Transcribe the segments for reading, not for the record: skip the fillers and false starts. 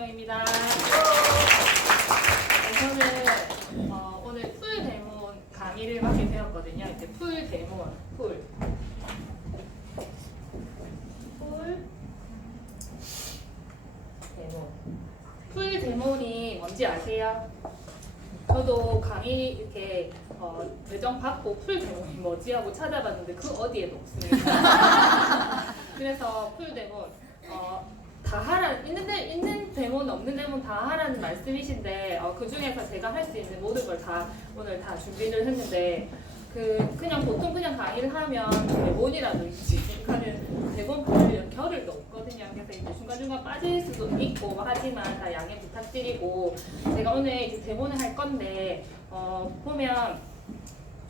김정입니다. 저는 오늘 풀 데몬 강의를 맡게 되었거든요. 이제 풀 데몬, 풀 데몬. 풀 데몬이 뭔지 아세요? 저도 강의 이렇게 배정 받고 풀 데몬이 뭐지 하고 찾아봤는데 그 어디에도 없습니다. 그래서 풀 데몬 다 하라는 있는 데몬 없는 데몬 다 하라는 말씀이신데 그 중에서 제가 할 수 있는 모든 걸 다 오늘 다 준비를 했는데 그냥 보통 그냥 강의를 하면 데몬이라도 있지 그러니까는 데몬 풀 겨를도 없거든요. 그래서 이제 중간중간 빠질 수도 있고 하지만 다 양해 부탁드리고 제가 오늘 이제 데몬을 할 건데 보면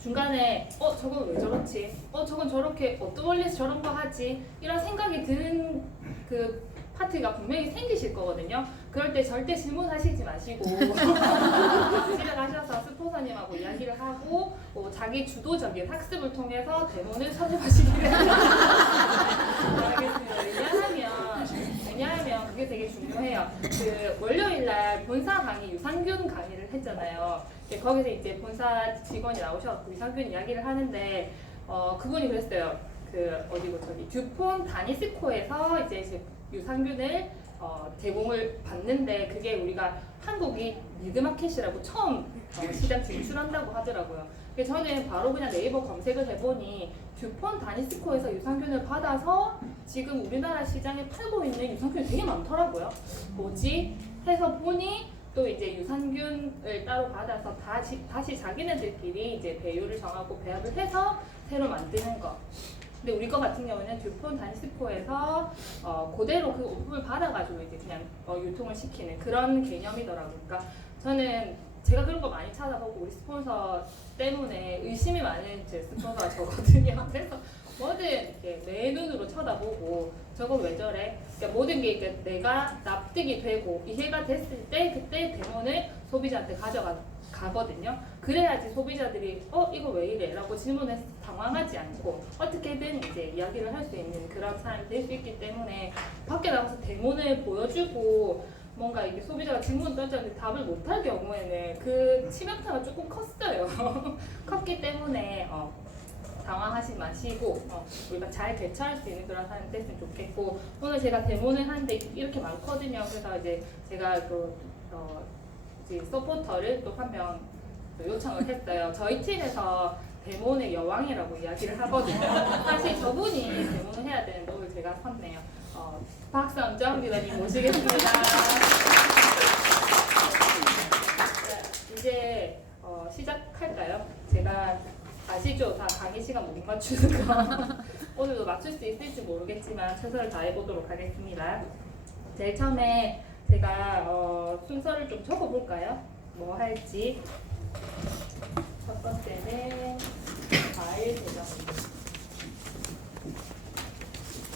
중간에 저건 왜 저렇지? 저건 저렇게 어떤 원리에서 저런 거 하지? 이런 생각이 드는 그 파트가 분명히 생기실 거거든요. 그럴 때 절대 질문하시지 마시고 집에 가셔서 스포서님하고 이야기를 하고 자기 주도적인 학습을 통해서 데몬을 선점하시기를 바라겠습니다. 왜냐하면 그게 되게 중요해요. 월요일날 본사 강의 유산균 강의를 했잖아요. 거기서 이제 본사 직원이 나오셔서 유산균 이야기를 하는데 그분이 그랬어요. 듀폰 다니스코에서 이제 유산균을 제공을 받는데 그게 우리가 한국이 미드마켓이라고 처음 시장 진출한다고 하더라고요. 그래서 저는 바로 그냥 네이버 검색을 해보니 듀폰 다니스코에서 유산균을 받아서 지금 우리나라 시장에 팔고 있는 유산균이 되게 많더라고요. 뭐지? 해서 보니 또 이제 유산균을 따로 받아서 다시 자기네들끼리 이제 배율을 정하고 배합을 해서 새로 만드는 거. 근데 우리 거 같은 경우는 듀폰 다니스코에서 그대로 그 오품을 받아가지고 이제 그냥 유통을 시키는 그런 개념이더라고요. 그러니까 저는 제가 그런 거 많이 찾아보고 우리 스폰서 때문에 의심이 많은 제 스폰서가 저거든요. 그래서 뭐든 이렇게 내 눈으로 쳐다보고 저건 왜 저래? 그러니까 모든 게 이렇게 내가 납득이 되고 이해가 됐을 때 그때 데몬을 소비자한테 가거든요. 그래야지 소비자들이 이거 왜 이래? 라고 질문해서 당황하지 않고 어떻게든 이제 이야기를 할 수 있는 그런 사람이 될 수 있기 때문에 밖에 나가서 데몬을 보여주고 뭔가 이게 소비자가 질문 던졌는데 답을 못할 경우에는 그 치명타가 조금 컸어요. 컸기 때문에 당황하지 마시고 우리가 잘 대처할 수 있는 그런 사람이 됐으면 좋겠고 오늘 제가 데몬을 하는데 이렇게 많거든요. 그래서 이제 제가 서포터를 또 한 명 요청을 했어요. 저희 팀에서 데몬의 여왕이라고 이야기를 하거든요. 사실 저분이 데몬을 해야 되는데 오늘 제가 섰네요. 박선정 리더님 모시겠습니다. 이제 시작할까요? 제가 아시죠? 다 강의 시간 못 맞추는 거. 오늘도 맞출 수 있을지 모르겠지만 최선을 다해보도록 하겠습니다. 제일 처음에 제가 순서를 좀 적어볼까요? 뭐 할지. 첫 번째는 과일 배정.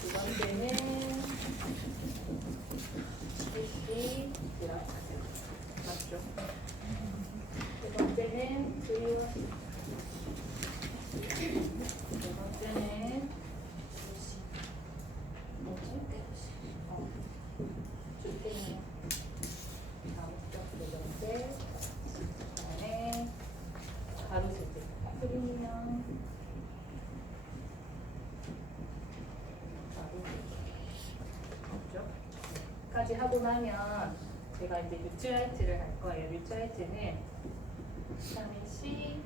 두 번째는 PC 맞죠? 세 번째는 수유. 네 번째는 주택. 네 번째. 그다음에 가로세제, 프리미엄, 까지 하고 나면 제가 이제 뉴트라이트를 할 거예요. 뉴트라이트는 비타민 C,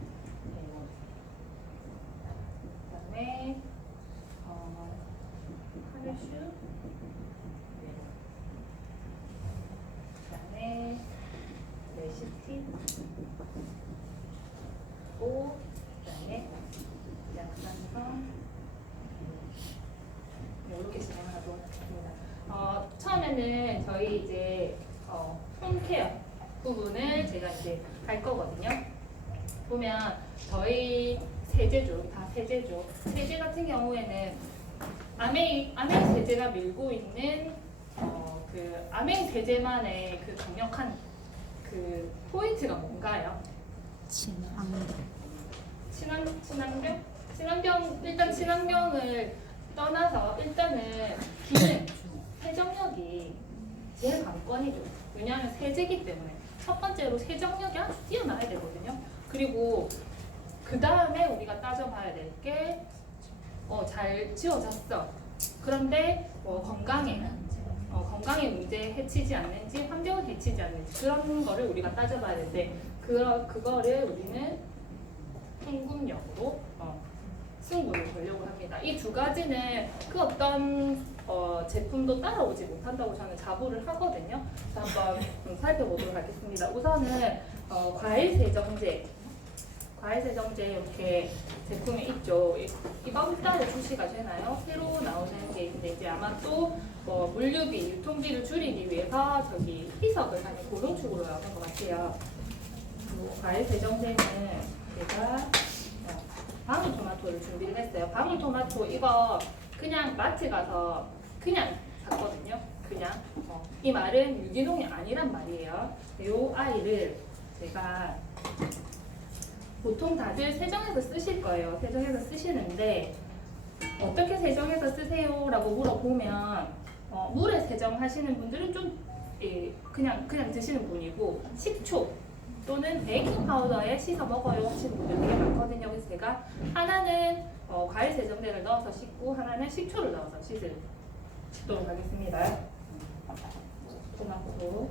그다음에 칼슘, 그다음에 레시틴, 그다음에 약산성 이렇게 진행하도록 하겠습니다. 처음에는 저희 이제 홈케어 부분을 제가 이제 할 거거든요. 보면 저희 세제죠, 다 세제죠. 세제 같은 경우에는 아메이 세제가 밀고 있는 그 아메이 세제만의 그 강력한 그 포인트가 뭔가요? 친환경 일단 친환경을 떠나서 일단은 기능 세정력이 제일 관건이죠. 왜냐하면 세제기 때문에 첫 번째로 세정력이 아주 뛰어나야 되거든요. 그리고 그 다음에 우리가 따져봐야 될 게 잘 지어졌어. 그런데 건강에 문제 해치지 않는지, 환경을 해치지 않는지 그런 거를 우리가 따져봐야 되는데 그거를 우리는 행군력으로 승부를 보려고 합니다. 이 두 가지는 그 어떤 제품도 따라오지 못한다고 저는 자부를 하거든요. 자, 한번 살펴보도록 하겠습니다. 우선은 과일 세정제 이렇게 제품이 있죠. 이번 달에 출시가 되나요? 새로 나오는 게 있는데 이제 아마 또 물류비, 유통비를 줄이기 위해서 저기 희석을 하는 그런 축으로 나오는 것 같아요. 과일 세정제는 제가 방울토마토를 준비를 했어요. 방울토마토 이거 그냥 마트 가서 그냥 샀거든요. 그냥 이 말은 유기농이 아니란 말이에요. 이 아이를 제가 보통 다들 세정해서 쓰실 거예요. 세정해서 쓰시는데 어떻게 세정해서 쓰세요? 라고 물어보면 물에 세정하시는 분들은 좀 그냥 드시는 분이고 식초 또는 베이킹 파우더에 씻어 먹어요 하시는 분들 되게 많거든요. 그래서 제가 하나는 과일 세정제를 넣어서 씻고 하나는 식초를 넣어서 씻도록 하겠습니다. 토마토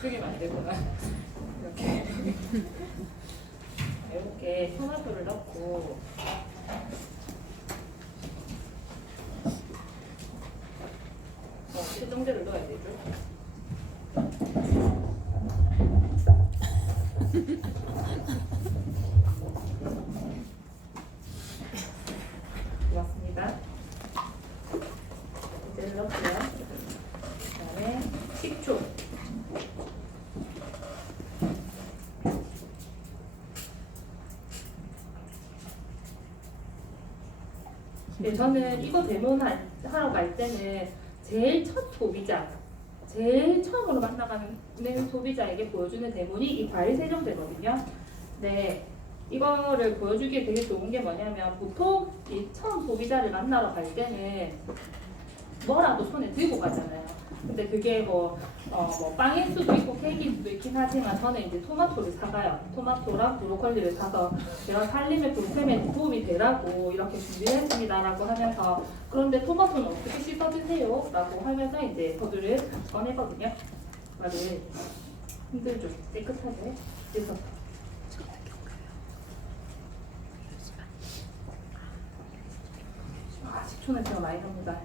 쓰기면 안 되구나. 이렇게 토마토를 넣고 세정제를 넣어야 되죠. 고맙습니다. 세제를 넣고요. 그다음에 식초. 네, 저는 이거 데모 하러 갈 때는 제일 첫 소비자, 제일 처음으로 만나가는 소비자에게 보여주는 데모니 이 과일 세정제거든요. 네, 이거를 보여주기에 되게 좋은 게 뭐냐면 보통 이 처음 소비자를 만나러 갈 때는 뭐라도 손에 들고 가잖아요. 근데 그게 빵일 수도 있고 케이크일 수도 있긴 하지만 저는 이제 토마토를 사가요. 토마토랑 브로콜리를 사서 제가 살림의 볼템에 도움이 되라고 이렇게 준비를 했습니다라고 하면서 그런데 토마토는 어떻게 씻어 드세요? 라고 하면서 이제 저들을 꺼내거든요. 말을 힘들죠. 깨끗하게 씻어서. 식초 냄새가 많이 납니다.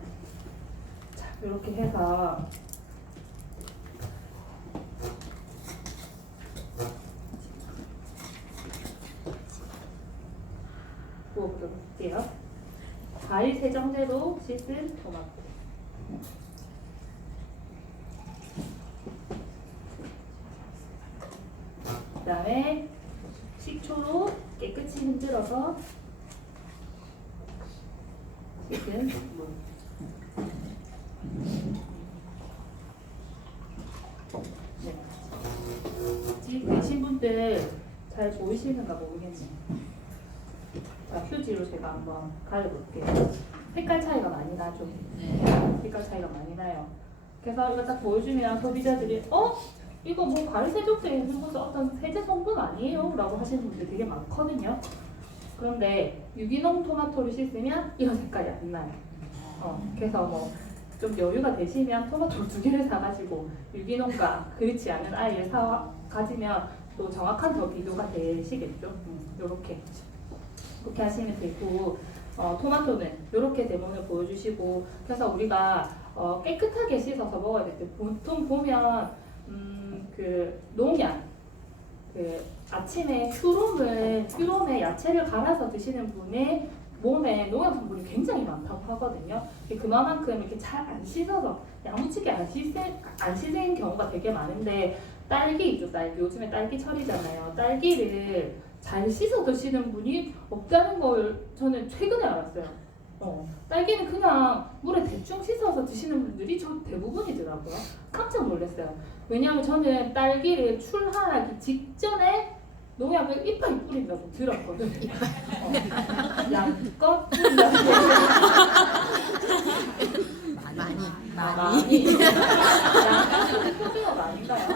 자, 이렇게 해서 부어보도록 할게요. 과일 세정제로 씻은 토마토. 그 다음에 식초로 깨끗이 흔들어서 씻은 물. 네. 지금 계신 분들 잘 보이시는가 모르겠네요. 자, 휴지로 제가 한번 가려볼게요. 색깔 차이가 많이 나죠? 색깔 차이가 많이 나요. 그래서 이거 딱 보여주면 소비자들이 이거 뭐 과일 세정제에 무슨 어떤 세제 성분 아니에요? 라고 하시는 분들 되게 많거든요. 그런데 유기농 토마토를 씻으면 이런 색깔이 안 나요. 그래서 좀 여유가 되시면 토마토 2개를 사가지고 유기농과 그렇지 않은 아이를 가지면 또 정확한 더 비교가 되시겠죠. 이렇게 하시면 되고 토마토는 이렇게 데모를 보여주시고 그래서 우리가 깨끗하게 씻어서 먹어야 될 때 보통 보면 그 농약 아침에 퓨롬에 야채를 갈아서 드시는 분의 몸에 농약 성분이 굉장히 많다고 하거든요. 그만큼 이렇게 잘 안 씻어서 야무지게 안 씻은 경우가 되게 많은데 딸기 있죠, 딸기. 요즘에 딸기철이잖아요. 딸기를 잘 씻어 드시는 분이 없다는 걸 저는 최근에 알았어요. 딸기는 그냥 물에 대충 씻어서 드시는 분들이 저 대부분이더라고요. 깜짝 놀랐어요. 왜냐하면 저는 딸기를 출하하기 직전에 농약을 이파리 뿌린다고 들었거든요. 양껏 뿌린다고. 많이. 양껏 표준어가 아닌가요?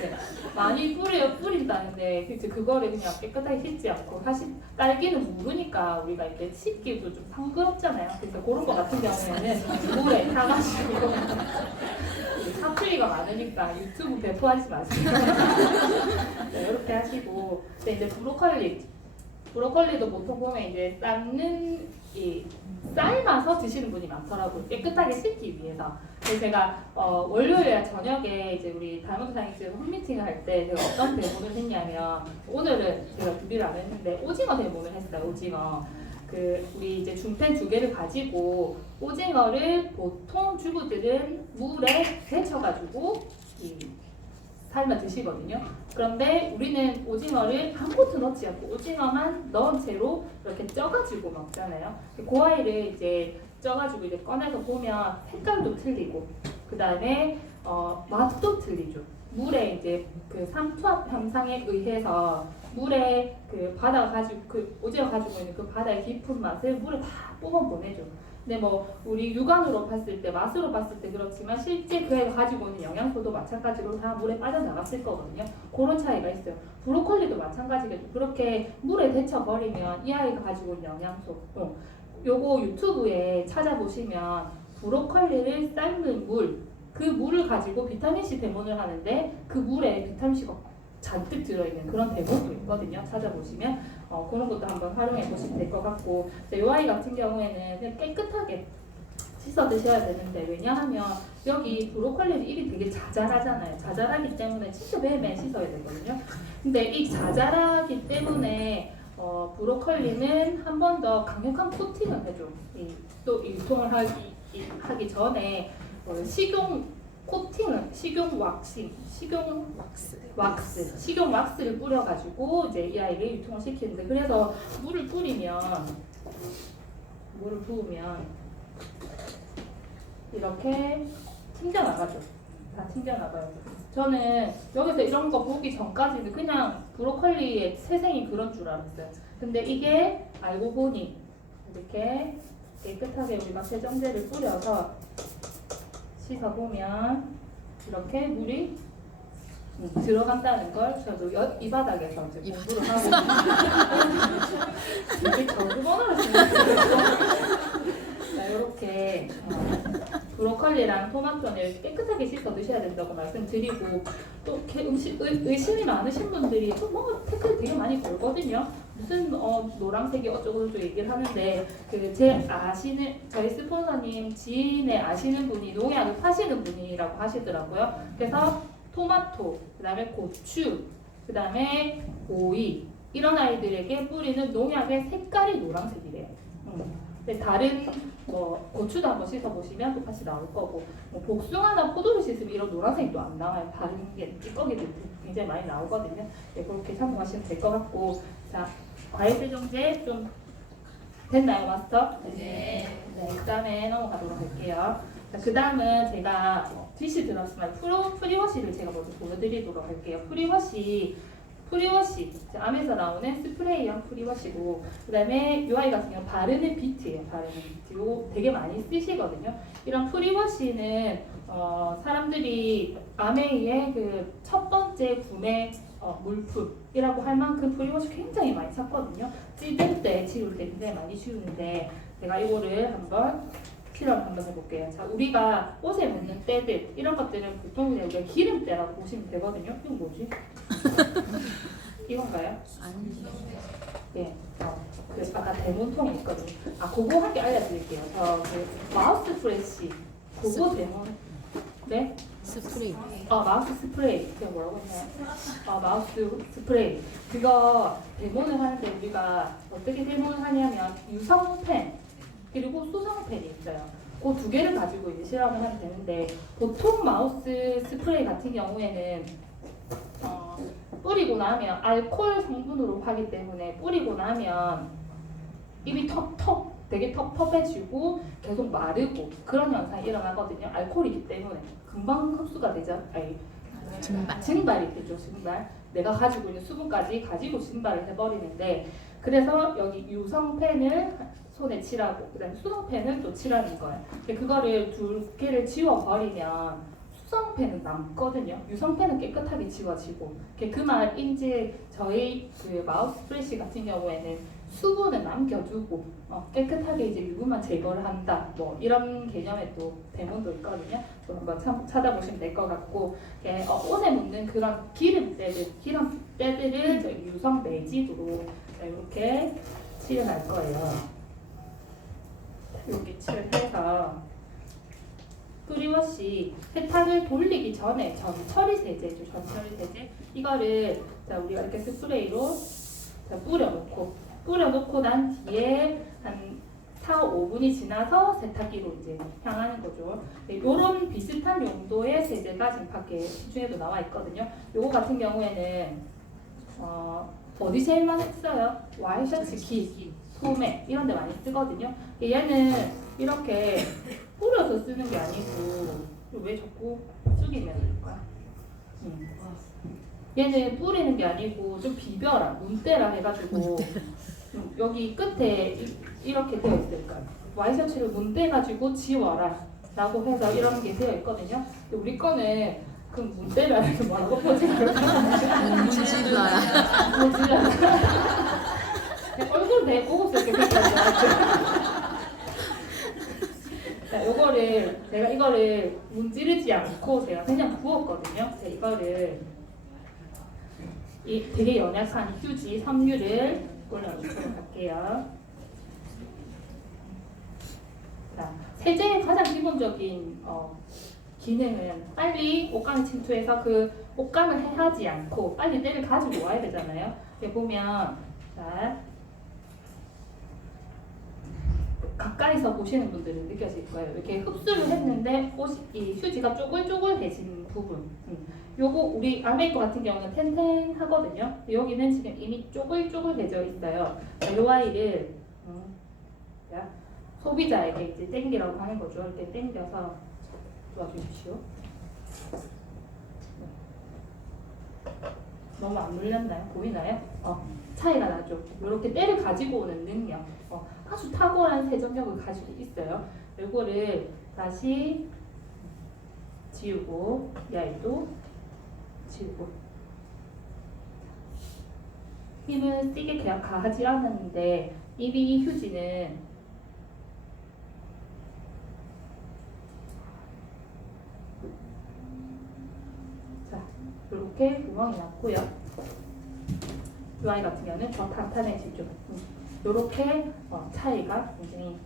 네. 많이 뿌린다는데 그거를 그냥 깨끗하게 씻지 않고 사실 딸기는 무르니까 우리가 이렇게 씻기도 좀 상그럽잖아요. 그래서 그런 거 같은 경우에는 물에 타가지고 사투리가 많으니까 유튜브 배포하지 마시고 네, 이렇게 하시고 근데 이제 브로콜리도 보통 보면 이제 삶아서 드시는 분이 많더라고요. 깨끗하게 씻기 위해서. 그래서 제가 월요일 저녁에 이제 우리 다이몬드 사이언스에서 홈미팅을 할 때 제가 어떤 대본을 했냐면 오늘은 제가 준비를 안 했는데 오징어 대본을 했어요. 오징어. 우리 이제 중팬 2개를 가지고 오징어를 보통 주부들은 물에 데쳐가지고 삶아 드시거든요. 그런데 우리는 오징어를 아무것도 넣지 않고 오징어만 넣은 채로 이렇게 쪄가지고 먹잖아요. 그 아이를 이제 쪄가지고 이제 꺼내서 보면 색깔도 틀리고 그 다음에 맛도 틀리죠. 물에 이제 그 삼투압 현상에 의해서 물에 그 바다가 가지고 그 오징어 가지고 있는 그 바다의 깊은 맛을 물에 다 뿜어보내죠. 근데 뭐 우리 육안으로 봤을 때 맛으로 봤을 때 그렇지만 실제 그 애가 가지고 있는 영양소도 마찬가지로 다 물에 빠져나갔을 거거든요. 그런 차이가 있어요. 브로콜리도 마찬가지겠죠. 그렇게 물에 데쳐버리면 이 아이가 가지고 있는 영양소 요거 유튜브에 찾아보시면 브로콜리를 삶는 그 물을 가지고 비타민C 대본을 하는데 그 물에 비타민C가 잔뜩 들어있는 그런 대본도 있거든요. 찾아보시면 그런 것도 한번 활용해 보시면 될 것 같고 이 아이 같은 경우에는 그냥 깨끗하게 씻어 드셔야 되는데 왜냐하면 여기 브로콜리는 잎이 되게 자잘하잖아요. 자잘하기 때문에 진짜 매일매일 씻어야 되거든요. 근데 이 자잘하기 때문에 브로콜리는 한 번 더 강력한 코팅을 해줘. 또 유통을 하기 전에 식용 왁스를 뿌려가지고 이제 이 아이를 유통을 시키는데 그래서 물을 부으면 이렇게 튕겨나가죠. 다 튕겨나가요. 저는 여기서 이런 거 보기 전까지는 그냥 브로콜리의 태생이 그런 줄 알았어요. 근데 이게 알고 보니 이렇게 깨끗하게 우리가 세정제를 뿌려서 씻어보면 이렇게 물이 들어간다는 걸 저도 이 바닥에서 이제 공부를 하고 이게 전두번호를 쓰는 자, 이렇게 브로콜리랑 토마토를 깨끗하게 씻어 드셔야 된다고 말씀드리고 또 이렇게 의심이 많으신 분들이 뭐 댓글 되게 많이 걸거든요. 무슨 노란색이 어쩌고 저쩌고 얘기를 하는데 저희 스폰서님 지인의 아시는 분이 농약을 파시는 분이라고 하시더라고요. 그래서 토마토, 그 다음에 고추, 그 다음에 오이 이런 아이들에게 뿌리는 농약의 색깔이 노란색이래요. 근데 다른 고추도 한번 씻어보시면 똑같이 나올 거고 복숭아나 포도를 씻으면 이런 노란색이 또 안 나와요. 다른 게 찌꺼기도 굉장히 많이 나오거든요. 네, 그렇게 참고하시면 될 것 같고 자 과일 세정제 좀 됐나요, 마스터? 네. 그 다음에 넘어가도록 할게요. 그 다음은 제가 뒤시 들었으면 프리워시를 제가 먼저 보여드리도록 할게요. 프리워시 암에서 나오는 스프레이형 프리워시고 그 다음에 이 아이 같은 경우 바르는 비트예요. 바르는 비트. 이거 되게 많이 쓰시거든요. 이런 프리워시는 사람들이 아메이의 그 첫 번째 구매 물품이라고 할 만큼 프리워시 굉장히 많이 샀거든요. 찌들 때 치울 때 굉장히 많이 치우는데 제가 이거를 한번 실험 한번 해볼게요. 자, 우리가 옷에 묻는 때들 이런 것들은 보통 그냥 우리가 기름때라고 보시면 되거든요. 이건 뭐지? 이건가요? 아니. 예. 그 아까 데몬통에 있거든요. 그거 한 개 알려드릴게요. 그 마우스 프레쉬 그거 데몬. 네? 스프레이. 마우스 스프레이. 그게 뭐라고 했나요? 마우스 스프레이. 그거 데모를 하는데 우리가 어떻게 데모를 하냐면 유성펜 그리고 수성펜이 있어요. 그 두 개를 가지고 이제 실험을 하면 되는데 보통 마우스 스프레이 같은 경우에는 뿌리고 나면 알코올 성분으로 하기 때문에 뿌리고 나면 입이 턱턱 되게 텁텁해지고 계속 마르고 그런 현상이 일어나거든요. 알코올이기 때문에 금방 흡수가 되죠. 증발이 되죠. 증발. 내가 가지고 있는 수분까지 가지고 증발을 해버리는데 그래서 여기 유성펜을 손에 칠하고 그다음에 수성펜을 또 칠하는 거예요. 근데 그거를 두 개를 지워버리면 수성펜은 남거든요. 유성펜은 깨끗하게 지워지고 그 말인지 저희 그 마우스 브러쉬 같은 경우에는 수분을 남겨두고 깨끗하게 이제 유분만 제거를 한다. 뭐 이런 개념의 또 대문도 있거든요. 또 한번 찾아보시면 될 것 같고 옷에 묻는 그런 기름때들을 저희 유성 매직으로 이렇게 칠할 거예요. 이렇게 칠을 해서 프리워시 세탁을 돌리기 전에 전처리 세제죠. 전처리 세제 이거를 우리가 이렇게 스프레이로 뿌려놓고 난 뒤에 한 4, 5분이 지나서 세탁기로 이제 향하는 거죠. 이런 비슷한 용도의 세제가 지금 밖에 시중에도 나와 있거든요. 요거 같은 경우에는 보디쉐일만 써요. 와이셔츠 킷, 소매 이런 데 많이 쓰거든요. 얘는 이렇게 뿌려서 쓰는 게 아니고 왜 자꾸 숙이면 될까? 얘는 뿌리는 게 아니고 좀 비벼라, 문대라 해가지고 여기 끝에 이렇게 되어 있을까? 와이셔츠를 문대가지고 지워라 라고 해서 이런 게 되어 있거든요. 근데 우리 거는 그 문대라 이렇게 뭐라고 표지를 문질러라 얼굴 대고 이렇게 생겼어요. 자, 요거를 제가 이거를 문지르지 않고 제가 그냥 부었거든요. 제가 이거를 이 되게 연약한 휴지 섬유를 올려주도록 할게요. 자, 세제의 가장 기본적인 기능은 빨리 옷감을 침투해서 그 옷감을 해하지 않고 빨리 때를 가지고 와야 되잖아요. 여기 보면 자, 가까이서 보시는 분들은 느껴질 거예요. 이렇게 흡수를 했는데 이 휴지가 쪼글쪼글해진 부분. 요거 우리 아메이커 같은 경우는 탱탱하거든요. 여기는 지금 이미 쪼글쪼글해져 있어요. 이 아이를 소비자에게 이제 땡기라고 하는 거죠. 이렇게 땡겨서 도와주십시오. 너무 안 물렸나요? 보이나요? 차이가 나죠. 이렇게 때를 가지고 오는 능력, 아주 탁월한 세정력을 가지고 있어요. 이거를 다시 지우고 이 아이도 지우고 힘을 세게 가하지 않았는데 이 휴지는 자 이렇게 구멍이 났고요. 이 아이 같은 경우는 더 탄탄해지죠. 이렇게 차이가 굉장히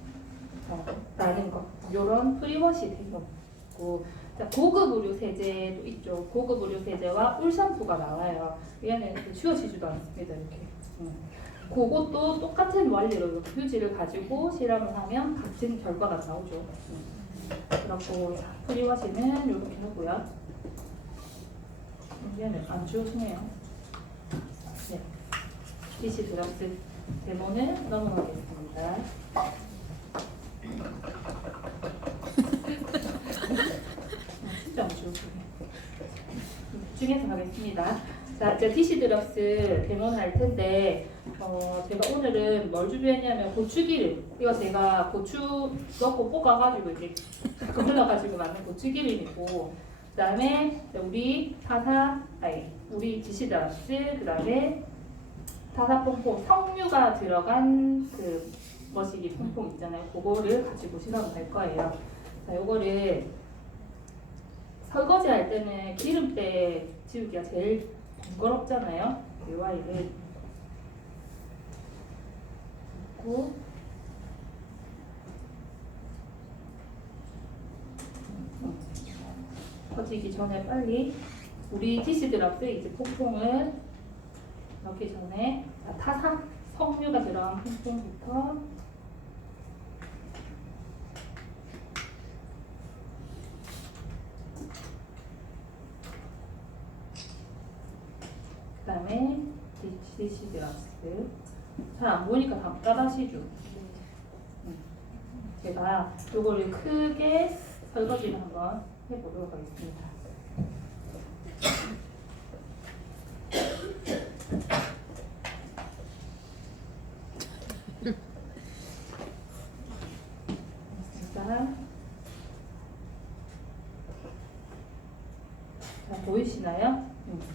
나는 것. 이런 프리워시 되고 자, 고급 의류 세제도 있죠. 고급 의류 세제와 울 샴푸가 나와요. 얘는 지워지지도 않습니다. 이렇게. 그것도 똑같은 원리로 휴지를 가지고 실험을 하면 같은 결과가 나오죠. 그렇고 프리워시는 이렇게 하고요. 얘는 안 지워지네요. 네. DC 드랍스 데모는 넘어가겠습니다. 진짜 안 지워지네. 중에서 가겠습니다. 자, 이제 DC 드랍스 데모는 할 텐데, 제가 오늘은 뭘 준비했냐면 고추기름. 이거 제가 고추 넣고 볶아가지고 이렇게 걸러가지고 만든 고추기름이고, 그 다음에 우리 DC 드랍스, 그 다음에 타사pom폼 석류가 들어간 그 머시기 폼폼 있잖아요. 그거를 가지고 실험을 할 거예요. 자, 요거를 설거지 할 때는 기름때 지우기가 제일 번거롭잖아요. 이 아이를 넣고 퍼지기 전에 빨리 우리 TC드랍스 이제 퐁퐁을 넣기 전에 타산 석류가 들어간 퐁퐁부터 그 다음에 TC드랍스 잘 안 보이니까 다 따라하시죠. 제가 요거를 크게 설거지를 한번 해보도록 하겠습니다. 자, 보이시나요?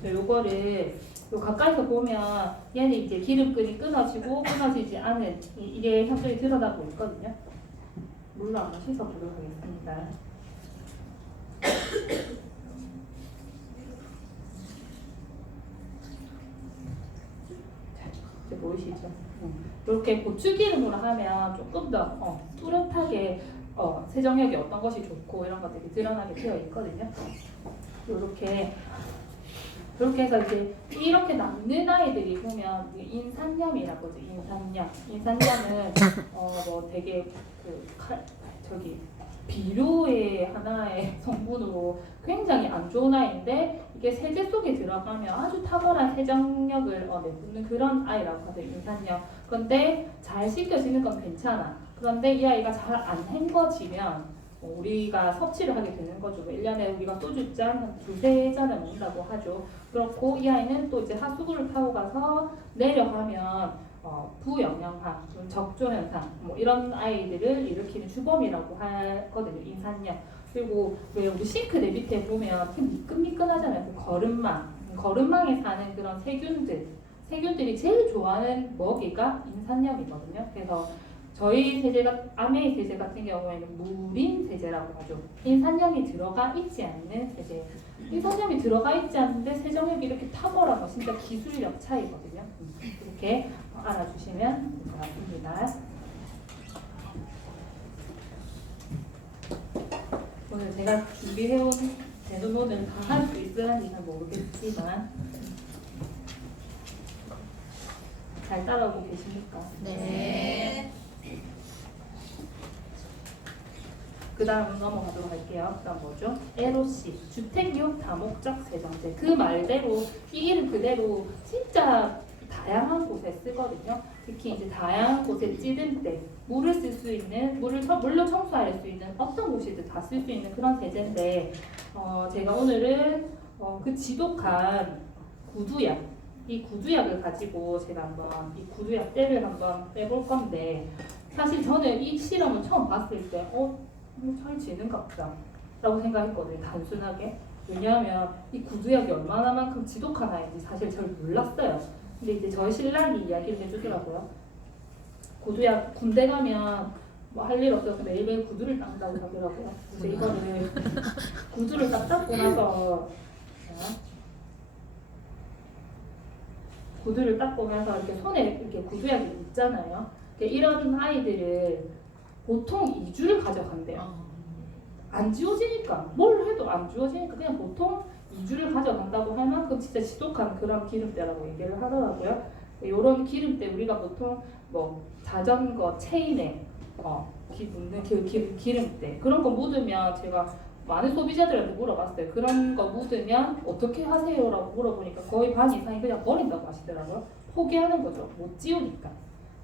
요거를 요 가까이서 보면 얘는 이제 기름끈이 끊어지고 끊어지지 않은 이게 현저히 드러나고 있거든요. 물로 한번 씻어보도록 하겠습니다. 이제 보이시죠? 이렇게 고추기름으로 하면 조금 더 뚜렷하게 세정력이 어떤 것이 좋고 이런 것들이 드러나게 되어 있거든요. 이렇게 해서 이제 이렇게 남는 아이들이 보면 인산염이라고 하죠. 인산염은 뭐 되게 비료의 하나의 성분으로 굉장히 안 좋은 아이인데 이게 세제 속에 들어가면 아주 탁월한 세정력을 내뿜는 그런 아이라고 하죠. 인산염. 그런데 잘 씻겨지는 건 괜찮아. 그런데 이 아이가 잘 안 헹궈지면 우리가 섭취를 하게 되는 거죠. 1년에 우리가 소주잔 한 두세 잔을 먹는다고 하죠. 그렇고 이 아이는 또 이제 하수구를 타고 가서 내려가면 부영양화, 적조 현상 뭐 이런 아이들을 일으키는 주범이라고 하거든요. 인산염. 그리고 왜 우리 싱크대 밑에 보면 미끈미끈하잖아요. 그 거름망에 사는 그런 세균들이 제일 좋아하는 먹이가 인산염이거든요. 그래서 저희 세제가 아메이 세제 같은 경우에는 무린 세제라고 하죠. 인산염이 들어가 있지 않는 세제. 인산염이 들어가 있지 않는데 세정력이 이렇게 탁월한 거 진짜 기술력 차이거든요. 이렇게 알아주시면 될 것 같습니다. 오늘 제가 준비해온 대부분은 다 할 수 있을지 잘 모르겠지만 잘 따라오고 계십니까? 네. 그 다음 넘어가도록 할게요. 그 다음 뭐죠? LOC, 주택용 다목적 세정제. 그 말대로 이 이름 그대로 진짜 다양한 곳에 쓰거든요. 특히 이제 다양한 곳에 찌든 때 물을 쓸 수 있는, 물로 청소할 수 있는 어떤 곳이든 다 쓸 수 있는 그런 세제인데 제가 오늘은 그 지독한 구두약, 이 구두약을 가지고 제가 한번 이 구두약 때를 한번 빼볼 건데 사실 저는 이 실험을 처음 봤을 때 잘 지는가 보다 라고 생각했거든요. 단순하게. 왜냐하면 이 구두약이 얼마나만큼 지독한 아이인지 사실 잘 몰랐어요. 근데 이제 저희 신랑이 이야기를 해주더라고요. 구두약 군대 가면 뭐 할 일 없어서 매일매일 구두를 닦는다고 하더라고요. 그래서 이거를 구두를 딱 닦고 나서 구두를 닦고 나서 이렇게 손에 이렇게 구두약이 있잖아요. 이런 아이들을 보통 2주를 가져간대요. 안 지워지니까 뭘 해도 안 지워지니까 그냥 보통 2주를 가져간다고 할 만큼 진짜 지독한 그런 기름때라고 얘기를 하더라고요. 이런 기름때 우리가 보통 뭐 자전거 체인에 묻는 기름때 그런 거 묻으면 제가 많은 소비자들한테 물어봤어요. 그런 거 묻으면 어떻게 하세요? 라고 물어보니까 거의 반 이상이 그냥 버린다고 하시더라고요. 포기하는 거죠. 못 지우니까.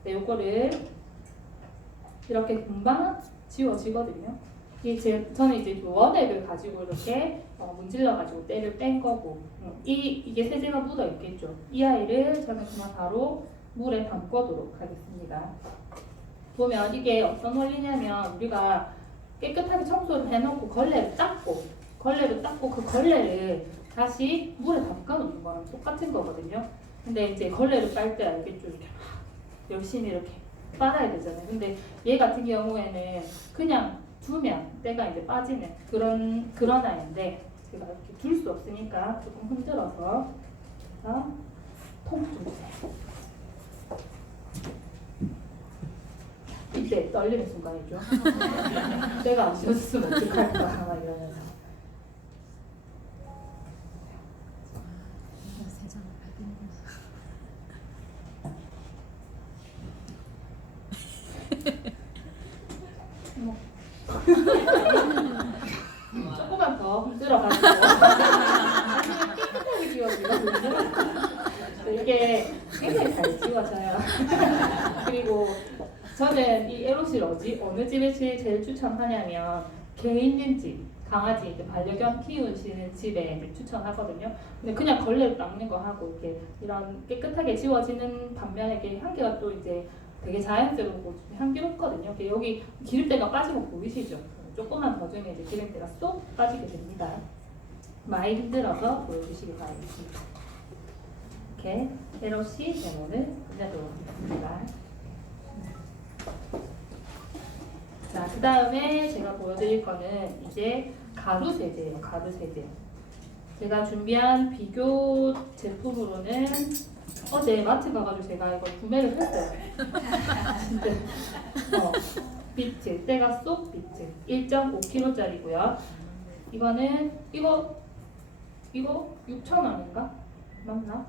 요거를 이렇게 금방 지워지거든요. 저는 이제 원액을 가지고 이렇게 문질러가지고 때를 뺀 거고 이게 세제가 묻어 있겠죠. 이 아이를 저는 그냥 바로 물에 담궈도록 하겠습니다. 보면 이게 어떤 원리냐면 우리가 깨끗하게 청소를 해놓고 걸레를 닦고 그 걸레를 다시 물에 담가놓는 거랑 똑같은 거거든요. 근데 이제 걸레를 빨 때 알겠죠. 이렇게 열심히 이렇게 빨아야 되잖아요. 근데 얘 같은 경우에는 그냥 두면 때가 이제 빠지는 그런 아이인데 제가 이렇게 둘 수 없으니까 조금 흔들어서 통 좀 주세요. 이때 떨리는 순간이죠. 때가 안 지워졌으면 어떡할까 막 이러면서 조금만 더 흔들어가지고 나중에 깨끗하게 지워지거든요. 이게 굉장히 잘 지워져요. 그리고 저는 이 에로실 어느 집에 제일 추천하냐면 개인 있는 집, 강아지 이제 반려견 키우시는 집에 이제 추천하거든요. 근데 그냥 걸레 닦는 거 하고 이렇게 이런 깨끗하게 지워지는 반면에 이게 향기가 또 이제 되게 자연스럽고 향기롭거든요. 여기 기름때가 빠진 거 보이시죠? 조금만 더 주면 이제 기름때가 쏙 빠지게 됩니다. 많이 흔들어서 보여주시기 바라겠습니다. 이렇게 에로시 데모를 끝내도록 하겠습니다. 자, 그 다음에 제가 보여드릴 거는 이제 가루 세제예요. 가루 세제. 제가 준비한 비교 제품으로는 어제 마트 가가지고 제가 이거 구매를 했어요. 비트, 때가 쏙 비트 1.5kg짜리고요. 이거는 이거 6,000원인가? 맞나?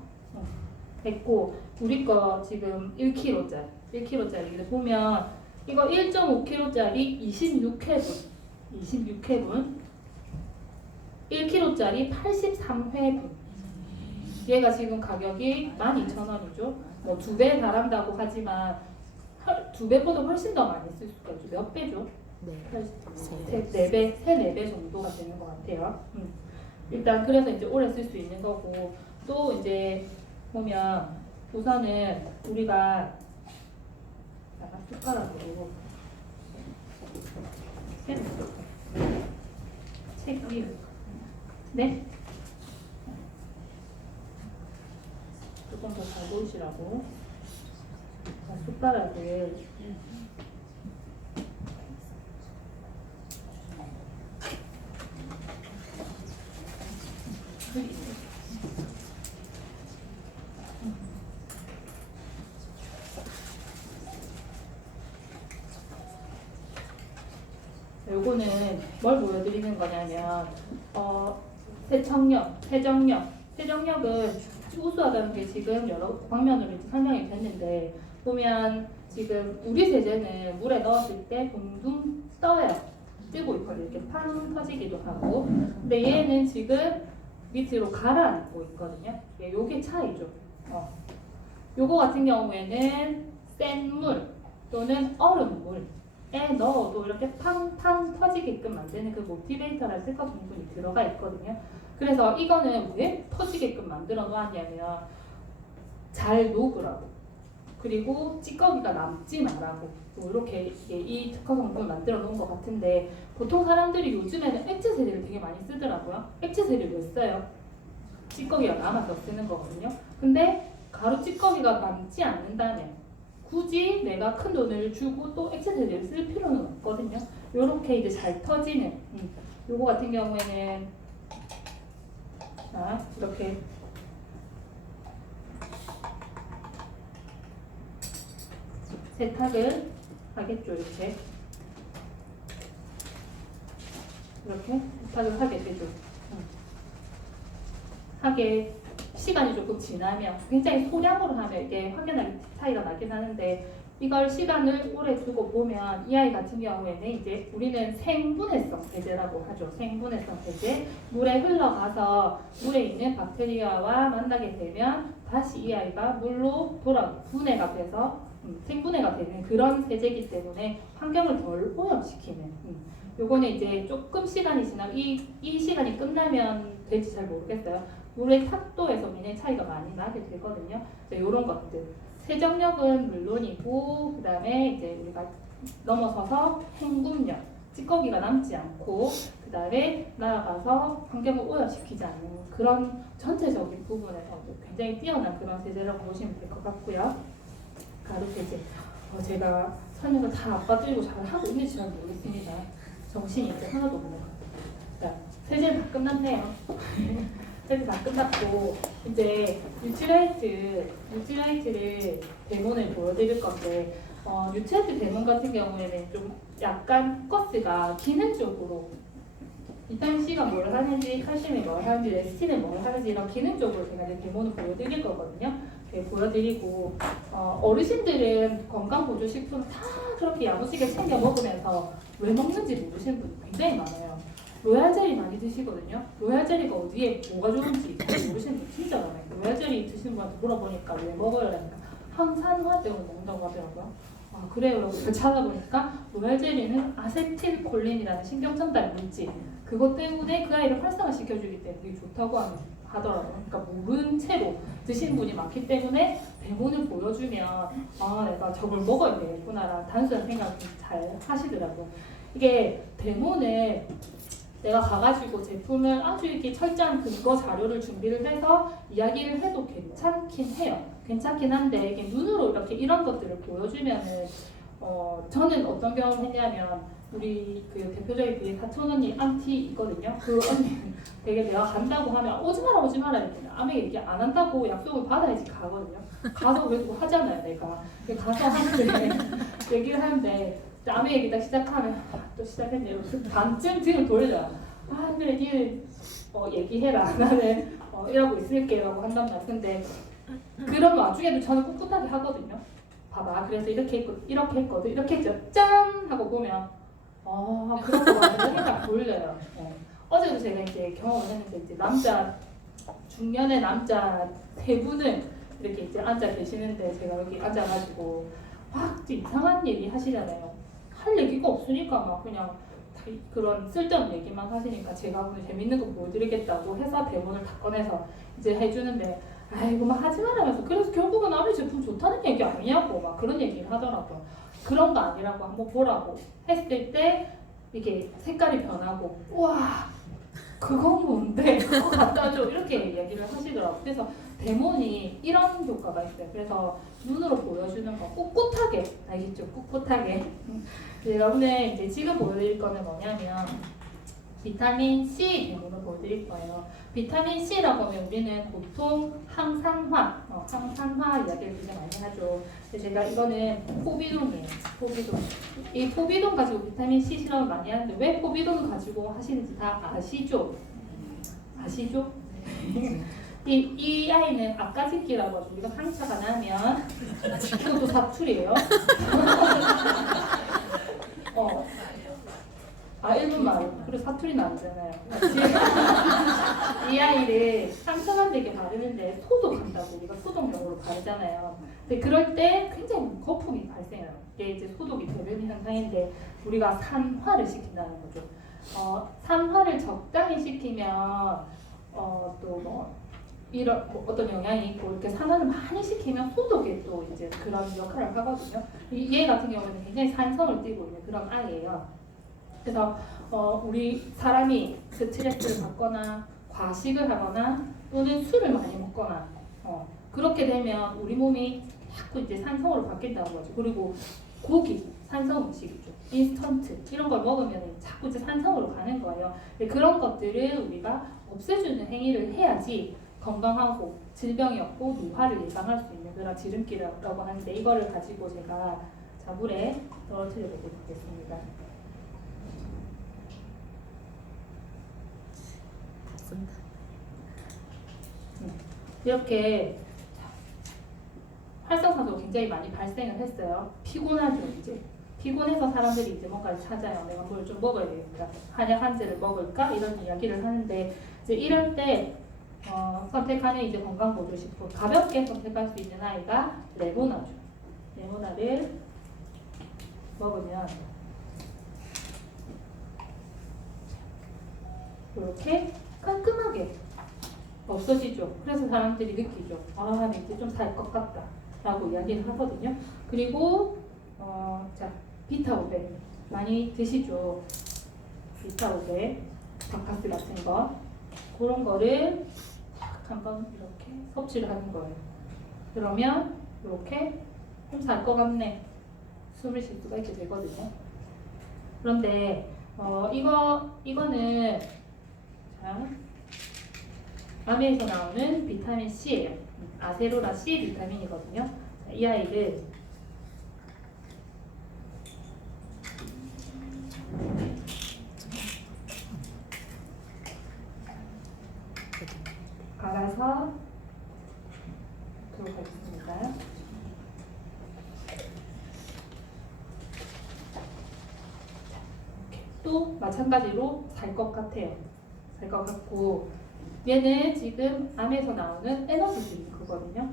됐고 우리 거 지금 1kg짜리 보면 이거 1.5kg짜리 26회분 1kg짜리 83회분. 얘가 지금 가격이 12,000원이죠. 뭐 2배 달한다고 하지만 2배보다 훨씬 더 많이 쓸 수가 있죠. 몇 배죠? 네. 4배 정도가 되는 것 같아요. 일단 그래서 이제 오래 쓸 수 있는 거고, 또 이제 보면 우선은 우리가 숟가락으로 책 위로 네? 조금 더 잘 보이시라고 숟가락을 요거는 뭘 보여드리는 거냐면 세정력은 우수하다는 게 지금 여러 방면으로 설명이 됐는데, 보면 지금 우리 세제는 물에 넣었을 때 둥둥 떠요. 뜨고 있거든요. 이렇게 팡 터지기도 하고. 근데 얘는 지금 밑으로 가라앉고 있거든요. 요게 차이죠. 요거 같은 경우에는 센 물 또는 얼음물에 넣어도 이렇게 팡팡 터지게끔 만드는 그 모티베이터라는 특허 성분이 들어가 있거든요. 그래서 이거는 왜 터지게끔 만들어 놓았냐면 잘 녹으라고, 그리고 찌꺼기가 남지 말라고, 이렇게 이 특허 성분을 만들어 놓은 것 같은데, 보통 사람들이 요즘에는 액체 세제를 되게 많이 쓰더라고요. 액체 세제를 왜 써요? 찌꺼기가 남아서 쓰는 거거든요. 근데 가루 찌꺼기가 남지 않는다면 굳이 내가 큰 돈을 주고 또 액체 세제를 쓸 필요는 없거든요. 요렇게 이제 잘 터지는 요거 같은 경우에는 자, 이렇게 세탁을 하겠죠. 이렇게 세탁을 하게 되죠. 하게 시간이 조금 지나면, 굉장히 소량으로 하면 이게 확연하게 차이가 나긴 하는데, 이걸 시간을 오래 두고 보면 이 아이 같은 경우에는 이제 우리는 생분해성 세제라고 하죠. 생분해성 세제. 물에 흘러가서 물에 있는 박테리아와 만나게 되면 다시 이 아이가 물로 분해가 돼서 생분해가 되는 그런 세제이기 때문에 환경을 덜 오염시키는. 요거는 이제 조금 시간이 지나면 이 시간이 끝나면 될지 잘 모르겠어요. 물의 탁도에서 굉장히 차이가 많이 나게 되거든요. 이런 것들. 세정력은 물론이고, 그 다음에 이제 우리가 넘어서서 헹굼력, 찌꺼기가 남지 않고, 그 다음에 나아가서 환경을 오염시키지 않는 그런 전체적인 부분에서 굉장히 뛰어난 그런 세제라고 보시면 될 것 같고요. 가루 세제. 제가 설명을 다 아빠들고 잘 하고 있는지 잘 모르겠습니다. 정신이 이제 하나도 없는 것 같아요. 세제는 다 끝났네요. 세제 다 끝났고, 이제 뉴트라이트를 데몬을 보여드릴 건데, 뉴트라이트 데몬 같은 경우에는 좀 약간 포커스가 기능적으로 비타민 C가 뭘 하는지, 칼슘이 뭘 하는지, 레시틴이 뭘 하는지 이런 기능적으로 제가 이제 데모는 보여드릴 거거든요. 네, 보여드리고 어르신들은 건강보조식품 다 그렇게 야무지게 챙겨 먹으면서 왜 먹는지 모르시는 분이 굉장히 많아요. 로얄젤리 많이 드시거든요. 로얄젤리가 어디에 뭐가 좋은지 모르시는 분 진짜 많아요. 로얄젤리 드시는 분한테 물어보니까 왜 먹어요? 그러니까 항산화 때문에 먹는다고 하더라고요. 아 그래요? 라고 잘 찾아보니까 로얄젤리는 아세틸콜린이라는 신경전달 물질 그것 때문에 그 아이를 활성화시켜주기 때문에 되게 좋다고 하더라고요. 그러니까 모른 채로 드신 분이 많기 때문에 대본을 보여주면 아 내가 저걸 먹어야 되겠구나라는 단순한 생각을 잘 하시더라고요. 이게 데모는 내가 가가지고 제품을 아주 이렇게 철저한 근거 자료를 준비를 해서 이야기를 해도 괜찮긴 해요. 괜찮긴 한데 이게 눈으로 이렇게 이런 것들을 보여주면은 저는 어떤 경험을 했냐면 우리 그 대표적인 그 사촌 언니 안티 있거든요. 그 언니는 되게 내가 간다고 하면 오지 마라 이렇게 아무에게 얘기 안 한다고 약속을 받아야지 가거든요. 가서 그래도 하잖아요 내가. 가서 하는데 얘기를 하는데 남의 얘기 딱 시작하면 또 시작했네요. 반쯤 등을 돌려. 아 그래 니는 얘기해라. 나는 이러고 있을게라고 한단 말이야. 근데 그런 와중에도 저는 꿋꿋하게 하거든요. 봐봐. 그래서 이렇게 했거든. 이렇게 했죠. 짠! 하고 보면 그런 거 같아. 몸이 딱 돌려요. 어제도 제가 이제 경험을 했는데 이제 중년의 남자 세 분을 이렇게 이제 앉아 계시는데 제가 여기 앉아가지고 막 이상한 얘기 하시잖아요. 할 얘기가 없으니까 막 그냥 그런 쓸데없는 얘기만 하시니까 제가 오늘 재밌는 거 보여드리겠다고 해서 대본을 다 꺼내서 이제 해주는데 아이고 막 하지 말라면서 그래서 결국은 남의 제품 좋다는 얘기 아니냐고 막 그런 얘기를 하더라고요. 그런 거 아니라고 한번 보라고 했을 때 이게 색깔이 변하고 우와 그건 뭔데 그거 갖다 줘 이렇게 얘기를 하시더라고요. 그래서 데몬이 이런 효과가 있어요. 그래서 눈으로 보여주는 거 꿋꿋하게 알겠죠? 꿋꿋하게 제가 오늘 이제 지금 보여드릴 거는 뭐냐면 비타민 C 데몬을 보여드릴 거예요. 비타민 C라고 하면 우리는 보통 항산화 이야기를 굉장히 많이 하죠. 제가 이거는 포비돈이에요. 포비돈. 이 포비돈 가지고 비타민 C 실험을 많이 하는데 왜 포비돈 가지고 하시는지 다 아시죠? 아시죠? 이 아이는 앞가짓기라고 하죠. 우리가 상처가 나면 이것도 사투리예요. 1분 말. 그리고 사투리 나오잖아요. 이 아이를 상처만 되게 바르는데 소독한다고 우리가 소독용으로 바르잖아요. 근데 그럴 때 굉장히 거품이 발생해요. 이게 이제 소독이 되는 현상인데 우리가 산화를 시킨다는 거죠. 산화를 적당히 시키면 또 이런 어떤 영향이 있고 이렇게 산화를 많이 시키면 소독에 또 이제 그런 역할을 하거든요. 얘 같은 경우는 굉장히 산성을 띠고 있는 그런 아이예요. 그래서 우리 사람이 스트레스를 받거나 과식을 하거나 또는 술을 많이 먹거나 그렇게 되면 우리 몸이 자꾸 이제 산성으로 바뀐다는 거죠. 그리고 고기, 산성 음식이죠. 인스턴트 이런 걸 먹으면 자꾸 이제 산성으로 가는 거예요. 그런 것들을 우리가 없애주는 행위를 해야지 건강하고 질병이 없고 노화를 예방할 수 있는 그런 지름길이라고 하는데 이거를 가지고 제가 자물에 떨어뜨려 보겠습니다. 이렇게 활성산소가 굉장히 많이 발생을 했어요. 피곤하죠 이제. 피곤해서 사람들이 이제 뭔가를 찾아요. 내가 뭘 좀 먹어야 되겠다. 한약 한 제를 먹을까? 이런 이야기를 하는데 이제 이럴 때 선택하는 이제 건강보조식품 가볍게 선택할 수 있는 아이가 레모나죠. 레모나를 먹으면 이렇게 깔끔하게 없어지죠. 그래서 사람들이 느끼죠. 아, 이제 좀 살 것 같다 라고 이야기를 하거든요. 그리고 자 비타500 많이 드시죠. 비타500 바카스 같은 거 그런 거를 한번 이렇게 섭취를 하는 거예요. 그러면 이렇게 좀 살 것 같네 숨을 쉴 수가 있게 되거든요. 그런데 이거는 자 아메에서 나오는 비타민 C예요. 아세로라 C 비타민이거든요. 이 아이를 갈아서 들어가겠습니다. 또 마찬가지로 살 것 같아요. 살 것 같고 얘는 지금 암에서 나오는 에너지 드링크거든요.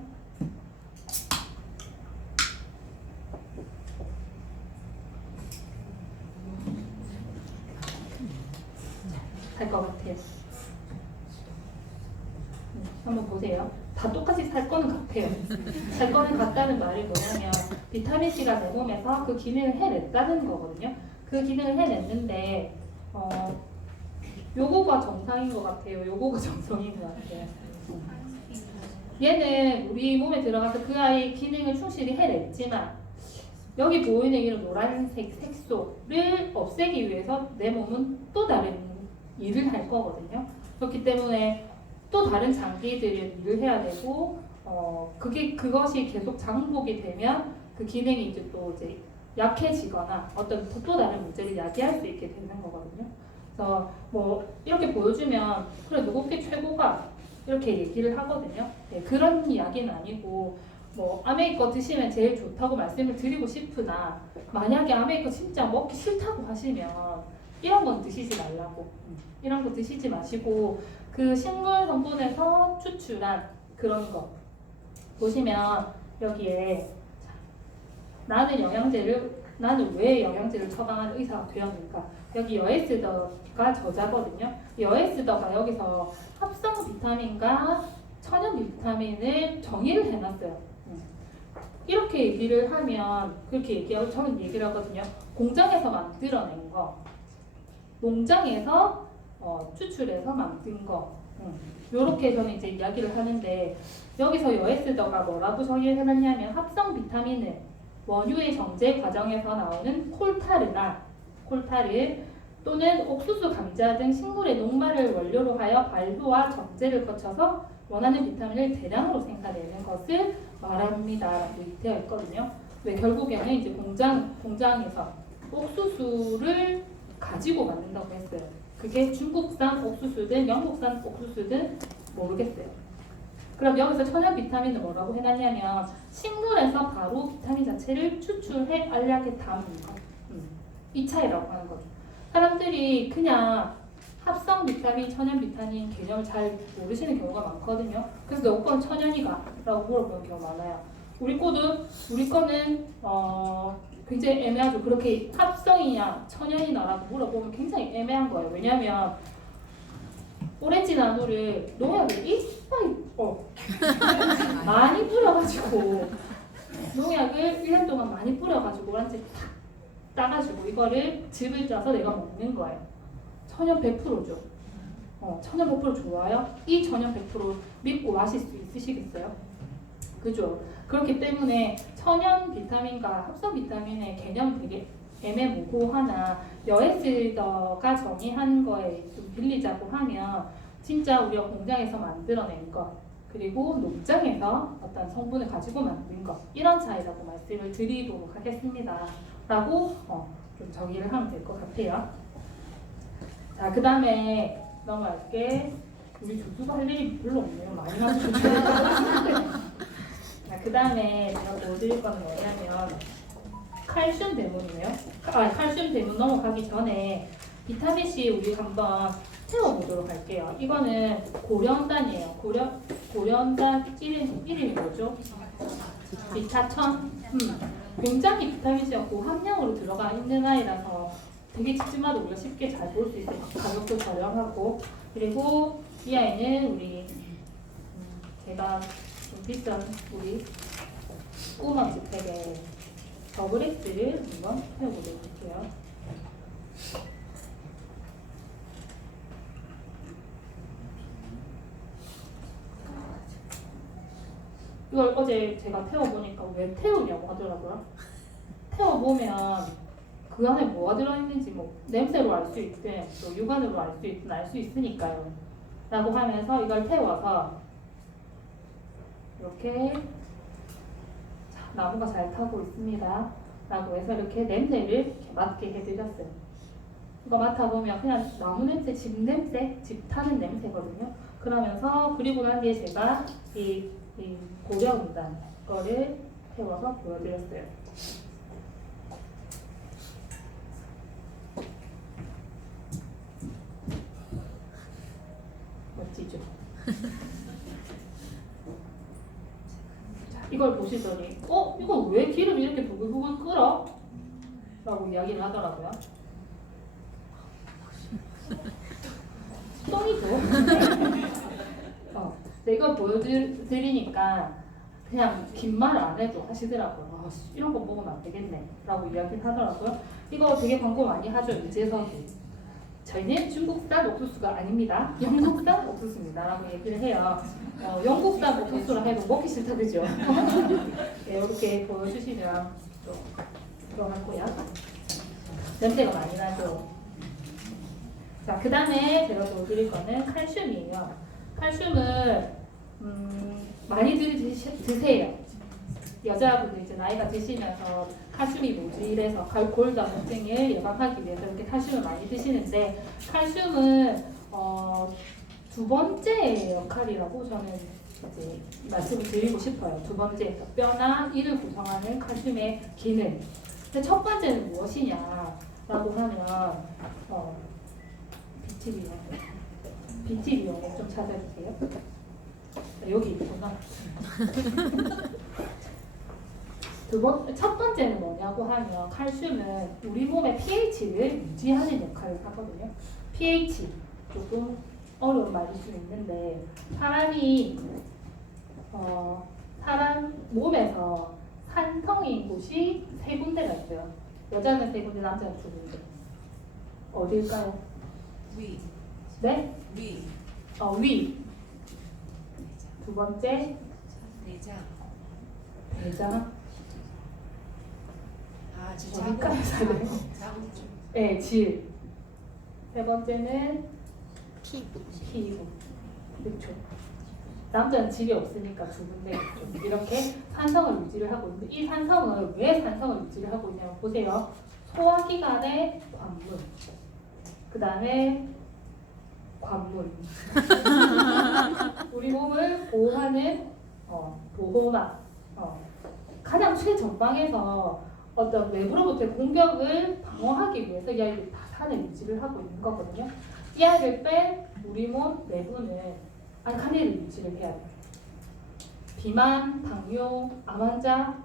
살 것 같아요. 한번 보세요. 다 똑같이 살 거는 같아요. 살 거는 같다는 말이 뭐냐면 비타민C가 내 몸에서 그 기능을 해냈다는 거거든요. 그 기능을 해냈는데 요거가 정상인 것 같아요. 요거가 정상인 것 같아요. 얘는 우리 몸에 들어가서 그 아이의 기능을 충실히 해냈지만 여기 보이는 이런 노란색 색소를 없애기 위해서 내 몸은 또 다른 일을 할 거거든요. 그렇기 때문에 또 다른 장기들을 일을 해야 되고 그것이 계속 장복이 되면 그 기능이 이제 또 이제 약해지거나 어떤 또 다른 문제를 야기할 수 있게 되는 거거든요. 그래서 뭐 이렇게 보여주면 그래 누구 게 최고가 이렇게 얘기를 하거든요. 네, 그런 이야기는 아니고 뭐 아메이커 드시면 제일 좋다고 말씀을 드리고 싶으나 만약에 아메이커 진짜 먹기 싫다고 하시면 이런 건 드시지 말라고. 이런 거 드시지 마시고 그 식물 성분에서 추출한 그런 거 보시면 여기에 나는 왜 영양제를 처방하는 의사가 되었는가? 여기 여에스더가 저자거든요. 여에스더가 여기서 합성 비타민과 천연 비타민을 정의를 해놨어요. 이렇게 얘기를 하면 그렇게 얘기하고 저는 얘기를 하거든요. 공장에서 만들어낸 거, 농장에서 추출해서 만든 거, 이렇게 저는 이제 이야기를 하는데 여기서 여에스더가 뭐라고 정의를 해놨냐면 합성 비타민은 원유의 정제 과정에서 나오는 콜타르 또는 옥수수, 감자 등 식물의 녹말을 원료로 하여 발효와 정제를 거쳐서 원하는 비타민을 대량으로 생산해내는 것을 말합니다. 라고 되어 있거든요. 왜 결국에는 이제 공장에서 옥수수를 가지고 만든다고 했어요. 그게 중국산 옥수수든 영국산 옥수수든 모르겠어요. 그럼 여기서 천연 비타민은 뭐라고 해놨냐면 식물에서 바로 비타민 자체를 추출해 알약에 담은 것. 이 차이라고 하는 거죠. 사람들이 그냥 합성 비타민, 천연 비타민 개념을 잘 모르시는 경우가 많거든요. 그래서 너 건 천연이가? 라고 물어보는 경우가 많아요. 우리 거는 굉장히 애매하죠. 그렇게 합성이냐 천연이냐 라고 물어보면 굉장히 애매한 거예요. 왜냐하면 오렌지 나무를 농약을 이빨 많이 뿌려가지고 농약을 1년 동안 많이 뿌려가지고 오렌지 탁 따가지고 이거를 즙을 짜서 내가 먹는 거예요. 천연 100%죠. 천연 100% 좋아요? 이 천연 100% 믿고 마실 수 있으시겠어요? 그죠? 그렇기 때문에 천연 비타민과 합성 비타민의 개념은 되게 애매모호하나 여에스더가 정의한 거에 좀 빌리자고 하면 진짜 우리가 공장에서 만들어낸 것 그리고 농장에서 어떤 성분을 가지고 만든 것 이런 차이라고 말씀을 드리도록 하겠습니다. 라고 좀 정의를 하면 될 것 같아요. 자, 그 다음에 넘어갈게. 우리 조수가 할 일이 별로 없네요. 많이 가지고 그 다음에 제가 보여드릴 거는 뭐냐면 칼슘 대문이에요. 칼슘 대문 넘어가기 전에 비타민C 우리 한번 태워보도록 할게요. 이거는 고려온단이에요. 고려온단 이름이 뭐죠? 비타천. 굉장히 비타민C가 고함량으로 들어가 있는 아이라서 되게 집집마다 우리가 쉽게 잘 볼 수 있어요. 가격도 저렴하고 그리고 이 아이는 우리 제가 좀 비싼 우리 꼬마주택의 더블엑스를 한번 해보도록 할게요. 이걸 어제 제가 태워보니까 왜 태우냐고 하더라고요. 태워보면 그 안에 뭐가 들어있는지 뭐 냄새로 알 수 있든 또 육안으로 알 수 있으니까요. 라고 하면서 이걸 태워서 이렇게 나무가 잘 타고 있습니다. 라고 해서 이렇게 냄새를 이렇게 맡게 해드렸어요. 이거 맡아보면 그냥 나무 냄새, 집 냄새, 집 타는 냄새거든요. 그러면서 그리고 난 뒤에 제가 이 고려음단 거를 태워서 보여드렸어요. 멋지죠? 자, 이걸 보시더니 이거 왜 기름 이렇게 부글부글 끓어? 라고 이야기를 하더라고요. 똥이죠. 내가 보여드리니까 그냥 긴 말을 안 해도 하시더라고요. 이런 거 먹으면 안 되겠네 라고 이야기를 하더라고요. 이거 되게 광고 많이 하죠, 유재석이. 저희는 중국산 옥수수가 아닙니다. 영국산 옥수수입니다 라고 얘기를 해요. 영국산 옥수수라 해도 먹기 싫다 그죠? 네, 이렇게 보여주시면 또 들어갔고요. 냄새가 많이 나죠. 자, 그 다음에 제가 보여드릴 거는 칼슘이에요. 칼슘을 많이 드세요. 여자분들 이제 나이가 드시면서 칼슘이 모자라서 골다공증을 예방하기 위해서 이렇게 칼슘을 많이 드시는데, 칼슘은 두 번째 역할이라고 저는 이제 말씀을 드리고 싶어요. 두 번째, 뼈나 이를 구성하는 칼슘의 기능. 근데 첫 번째는 무엇이냐라고 하면 BTB용에 좀 찾아주세요. 여기 있구나. 첫 번째는 뭐냐고 하면, 칼슘은 우리 몸의 pH를 유지하는 역할을 하거든요. pH 조금 어려운 말일 수 있는데, 사람 몸에서 산성인 곳이 세 군데가 있어요. 여자는 세 군데, 남자는 두 군데. 어딜까요? 위. 네? 위. 위. 두 번째, 내장. 대장. 자궁. 자궁. 네, 질. 세 번째는 피부. 그렇죠. 남자는 질이 없으니까 두 군데 있죠. 이렇게 산성을 유지를 하고 있는데, 이 산성을 왜 산성을 유지를 하고 있냐면 보세요. 소화기관의 관문. 그 다음에 관문. 우리 몸을 보호하는 보호막. 가장 최전방에서 어떤 외부로부터의 공격을 방어하기 위해서 이 아이를 다 산을 유지를 하고 있는 거거든요. 이 아이를 뺀 우리 몸 내부는 알칼리를 유지를 해야 돼요. 비만, 당뇨, 암 환자,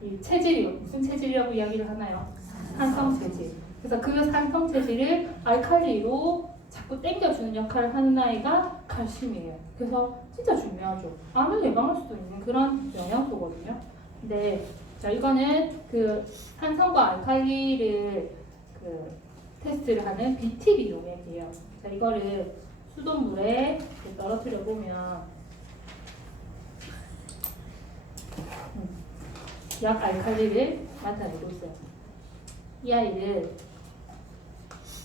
이 체질이 무슨 체질이라고 이야기를 하나요? 산성 체질. 그래서 그 산성 체질을 알칼리로 자꾸 땡겨주는 역할을 하는 아이가 칼슘이에요. 그래서 진짜 중요하죠. 암을 예방할 수도 있는 그런 영양소거든요. 근데 자, 이거는 그 산성과 알칼리를 테스트를 하는 BTB 용액이에요. 자, 이거를 수돗물에 떨어뜨려 보면 약 알칼리를 나타내고 있어요. 이 아이를,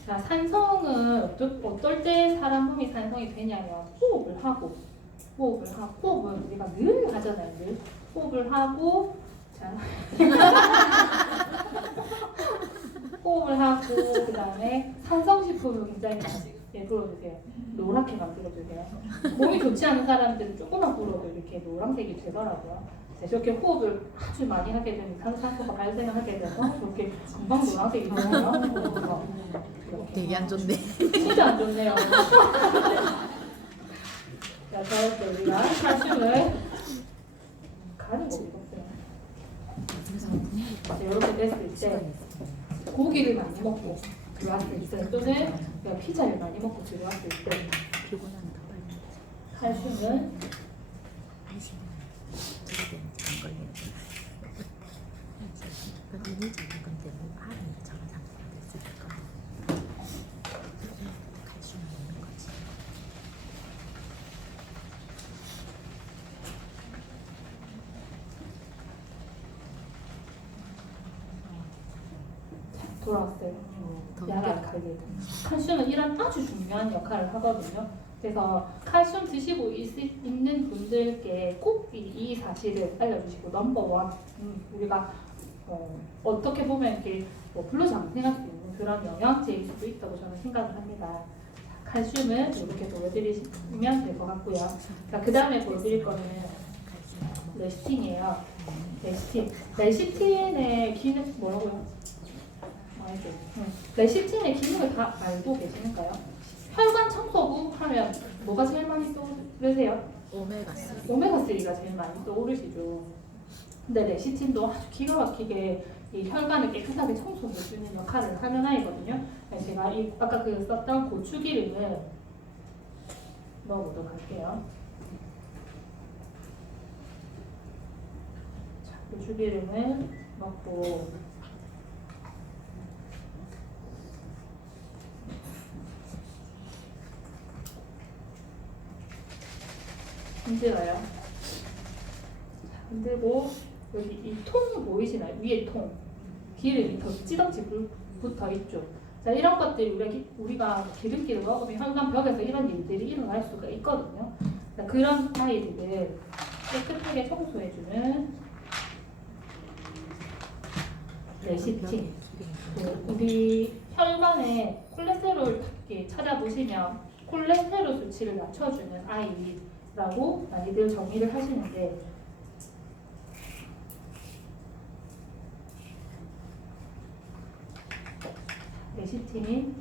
자, 산성은 어떨 때 사람 몸이 산성이 되냐면 호흡은 우리가 늘 하잖아요. 늘 호흡을 하고, 자 호흡을 하고, 그 다음에 산성식품을 굉장히 많이 불어주세요. 노랗게 만들어주세요. 몸이 좋지 않은 사람들은 조금만 불어도 이렇게 노란색이 되더라고요. 저렇게 호흡을 아주 많이 하게 되면 이산화탄소가 발생하게 돼서 이렇게 금방 노란색이 되고요. 되게 안 좋네. 진짜 안 좋네요. 자, 저렇게 우리가 칼슘을 가는 거 입었어요. 이렇게 됐을 때 고기를 많이 먹고 들어왔을 때, 또는 피자를 많이 먹고 들어왔을 때 칼슘은 돌아왔어요. 약알칼리. 칼슘은 이런 아주 중요한 역할을 하거든요. 그래서 칼슘 드시고 있는 분들께 꼭 이 사실을 알려주시고, 넘버원, 우리가 어떻게 보면 이렇게 불러장생할 수 있는 그런 영양제일 수도 있다고 저는 생각을 합니다. 칼슘은 이렇게 보여드리면 될 것 같고요. 자, 그 다음에 보여드릴 거는 레시틴이에요. 레시틴. 레시틴의 기능 뭐라고요? 알죠. 레시틴의 기능을 다 알고 계시는가요? 혈관 청소부 하면 뭐가 제일 많이 떠오르세요? 오메가3. 오메가3가 제일 많이 떠오르시죠. 근데 레시틴도 아주 기가 막히게 이 혈관을 깨끗하게 청소해주는 역할을 하는 아이거든요. 제가 아까 그 썼던 고추기름을 넣어보도록 할게요. 자, 고추기름을 넣고 흔들어요. 흔들고 여기 이 통 보이시나요? 위에 통 기름이 덕지덕지 붙어 있죠. 자, 이런 것들이 우리가 기름기를 먹으면 혈관 벽에서 이런 일들이 일어날 수가 있거든요. 자, 그런 아이들을 깨끗하게 청소해주는 레시틴. 우리 혈관에 콜레스테롤 찾아보시면 콜레스테롤 수치를 낮춰주는 아이라고 많이들 정의를 하시는데, 레시틴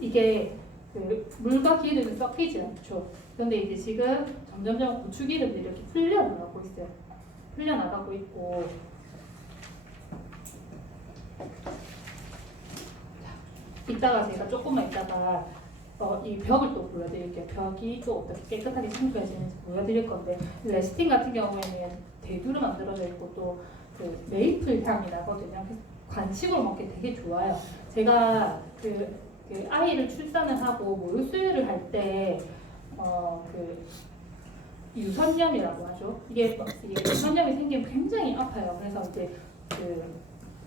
이게 그 물과 기름이 섞이지 않죠. 그런데 이제 지금 점점점 고추기름이 이렇게 풀려나가고 있어요. 풀려나가고 있고, 이따가 제가 조금만 있다가 이 벽을 또 보여드릴게요. 벽이 또 어떻게 깨끗하게 청소해지는지 보여드릴 건데, 레시틴 같은 경우에는 대두로 만들어져 있고 또 그 메이플 향이 나거든요. 그래서 간식으로 먹기 되게 좋아요. 제가 그 아이를 출산을 하고 모유 수유를 할 때 그 유선염이라고 하죠. 이게 유선염이 생기면 굉장히 아파요. 그래서 이제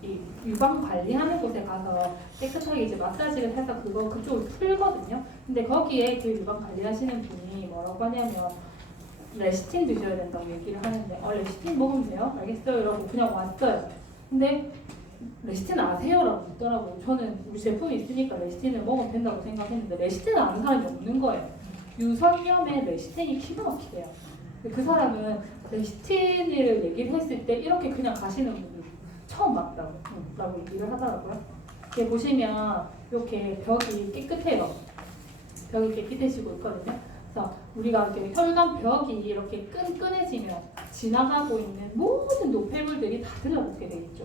이 유방 관리하는 곳에 가서 깨끗하게 이제 마사지를 해서 그쪽을 풀거든요. 근데 거기에 그 유방 관리하시는 분이 뭐라고 하냐면 레시틴 드셔야 된다고 얘기를 하는데, 레시틴 먹으면 돼요? 알겠어요. 이러고 그냥 왔어요. 근데 레시틴 아세요? 라고 묻더라고요. 저는 우리 제품이 있으니까 레시틴을 먹으면 된다고 생각했는데 레시틴을 아는 사람이 없는 거예요. 유선염에 레시틴이 기가 막히대요. 그 사람은 레시틴을 얘기를 했을 때 이렇게 그냥 가시는 분들 처음 봤다고 라고 얘기를 하더라고요. 이렇게 보시면 이렇게 벽이 깨끗해요. 벽이 깨끗해지고 있거든요. 그래서 우리가 이렇게 혈관 벽이 이렇게 끈끈해지면 지나가고 있는 모든 노폐물들이 다 들러붙게 돼 있죠.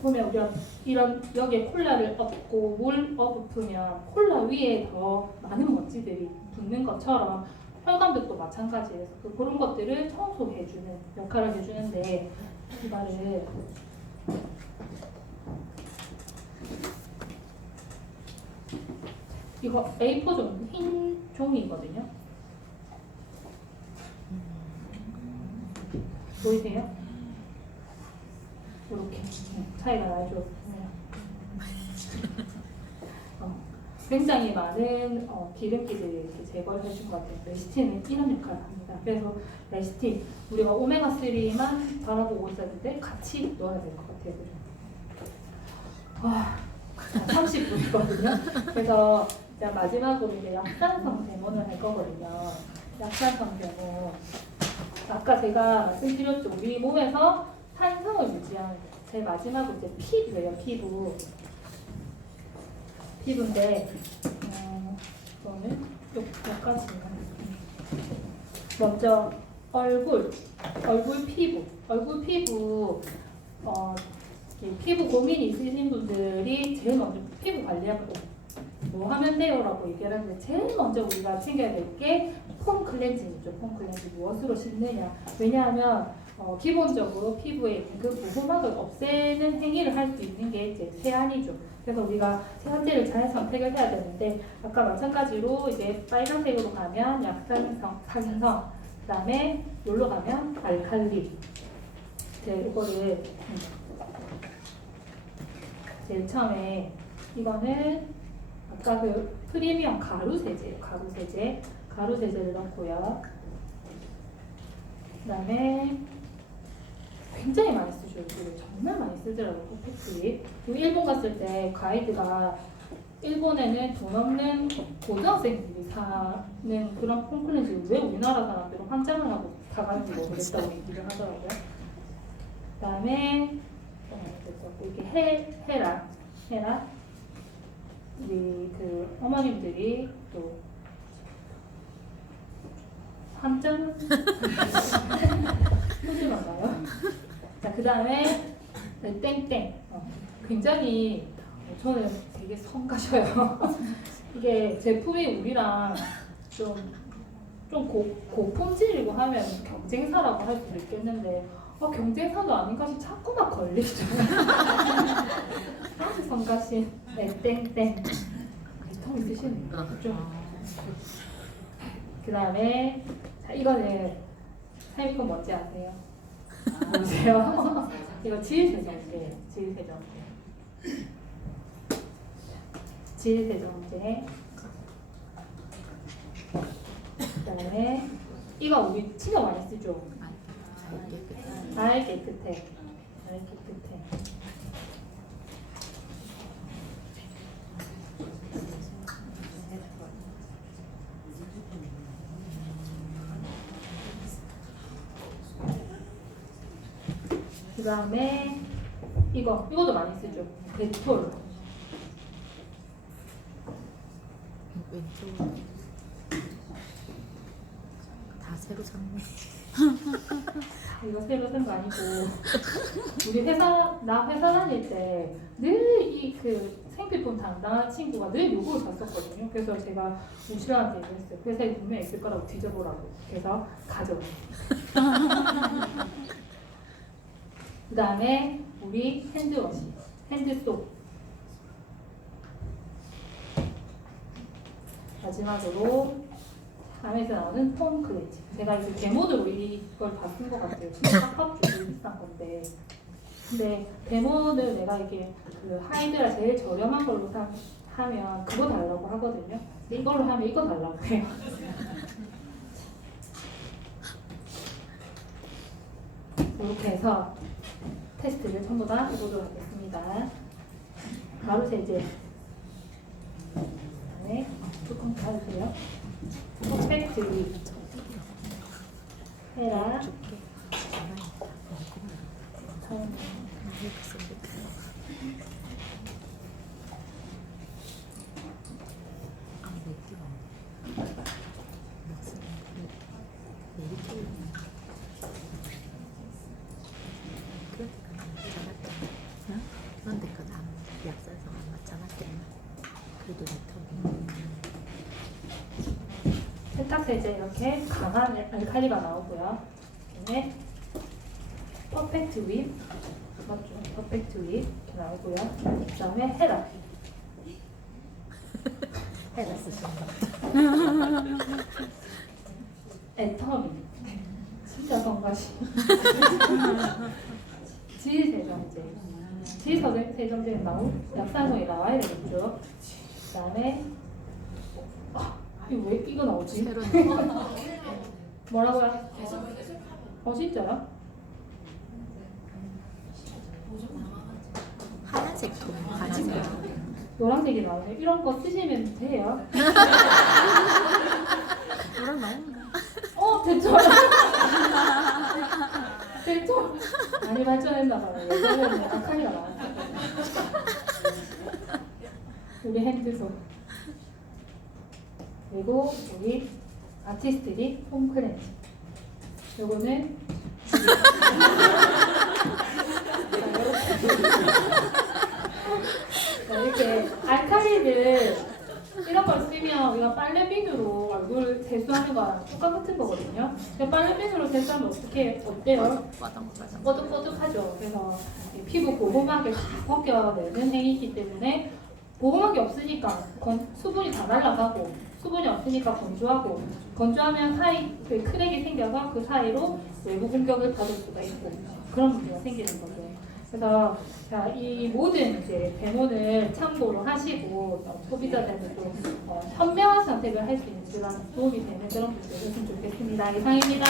보면 우리가 이런 여기에 콜라를 엎고 물 엎으면 콜라 위에 더 많은 먼지들이 붙는 것처럼 혈관벽도 마찬가지예요. 그런 것들을 청소해주는 역할을 해주는데, 이거를 이거 A4 종이 흰 종이거든요. 보이세요? 이렇게 차이가 나죠. 굉장히 많은 기름기들을 이렇게 제거를 해준 것 같아요. 레시틴은 이런 역할을 합니다. 그래서 레시틴, 우리가 오메가3만 바라보고 있었는데 같이 넣어야 될 것 같아요. 와, 30분이거든요. 그래서 제가 마지막으로 이제 약산성 데모를 할 거거든요. 약산성 데모. 아까 제가 말씀드렸죠. 우리 몸에서 산성을 유지하는 제일 마지막으로 이제 피부예요. 피부인데 저는 여기까지만. 먼저 얼굴 피부 피부 고민이 있으신 분들이 제일 먼저 피부 관리하고 뭐 하면 돼요? 라고 얘기를 하는데, 제일 먼저 우리가 챙겨야 될 게 폼 클렌징이죠. 폼 클렌징 무엇으로 씻느냐. 왜냐하면 기본적으로 피부에 있는 그 보호막을 없애는 행위를 할 수 있는 게 이제 세안이죠. 그래서 우리가 세안제를 잘 선택을 해야 되는데, 아까 마찬가지로 이제 빨간색으로 가면 약산성, 산성, 그 다음에 여기로 가면 알칼리. 이거를 제일 처음에 이거는 아까 그 프리미엄 가루 세제예요. 가루 세제를 넣고요. 그다음에 굉장히 많이 쓰죠. 이거 정말 많이 쓰더라고요. 퍼펙트립. 그리고 일본 갔을 때 가이드가 일본에는 돈 없는 고등학생들이 사는 그런 폼클렌즈를 왜 우리나라 사람들은 환장을 하고 사가는지 모르겠다고 얘기를 하더라고요. 그다음에 이렇게 헤라 우리 그 어머님들이 또 환장 소심한가요? 자, 그 다음에 땡땡. 굉장히 저는 되게 성가셔요. 이게 제품이 우리랑 좀 고품질이고 하면 경쟁사라고 할 수도 있겠는데 경쟁사도 아닌 것이 자꾸 막 걸리죠. 아주 성가신 땡땡. 통 있으시네요. 그 다음에 이거는 사이비콘 뭔지 아세요? 보세요. 이거 질세정제예요. 질세정제. 그다음에 이거 우리 진짜 많이 쓰죠. 알 깨끗해. 그 다음에 이것도 많이 쓰죠. 데톨. 왼쪽 다 새로 샀네. 이거 새로 산 거 아니고 우리 나 회사 다닐 때 늘 이 그 생필품 담당한 친구가 늘 요걸 샀었거든요. 그래서 제가 우시랑한테 얘기했어요. 회사에 분명히 있을 거라고 뒤져보라고. 그래서 가져왔어요. 그 다음에 우리 핸드워시, 핸드소. 마지막으로 다음에서 나오는 폼 클렌징. 제가 이제 데모로 이걸 다 쓴 것 같아요. 진짜 값값주고 비싼 건데. 근데 데모는 내가 이게 그 하이드라 제일 저렴한 걸로 하면 그거 달라고 하거든요. 근데 이걸로 하면 이거 달라고 해요. 이렇게 해서 테스트를 전부 다 해보도록 하겠습니다. 가루 세제. 그다음에 뚜껑 닫으세요. 퍼펙트립. 헤라. 그런데 그다음 약사에서 안 맞잖아. 그래도 세탁세제 이렇게 강한 알칼리가 나오고요. 그다음에 퍼펙트 립, 맞죠? 퍼펙트 립 이렇게 나오고요. 그다음에 헤라. 해라 쓰신다. 애터미. 진짜 성가시. 질세정제. 질세정제는 약산성이 나와야 되겠죠. 그다음에 이거 나오지? 새로 뭐라고요? 진짜요? 하얀색 통 하얀색. 노란색이 나오네. 이런 거 쓰시면 돼요. 노랑 나온다. 대충. 대충. 많이 발전했나 봐요. 예전에는 아카리가 나왔어요. 우리 핸드소. 그리고 우리 아티스트리 폼 클렌징. 요거는 이렇게 알칼리를 이런 걸 쓰면 우리가 빨래비누로 얼굴 세수하는 거랑 똑같은 거거든요. 근데 빨래비누로 세수하면 어때요? 뽀득뽀득하죠. 그래서 피부 고구마하게 벗겨내는 행위이기 때문에 고구마가 없으니까 수분이 다 날아가고 수분이 없으니까 건조하고 건조하면 사이 그 크랙이 생겨서 그 사이로 외부 공격을 받을 수가 있고 그런 문제가 생기는 거죠. 그래서 자, 이 모든 이제 대본을 참고로 하시고 소비자들도 현명한 선택을 할 수 있는 그런 도움이 되는 그런 분들 됐으면 좋겠습니다. 이상입니다.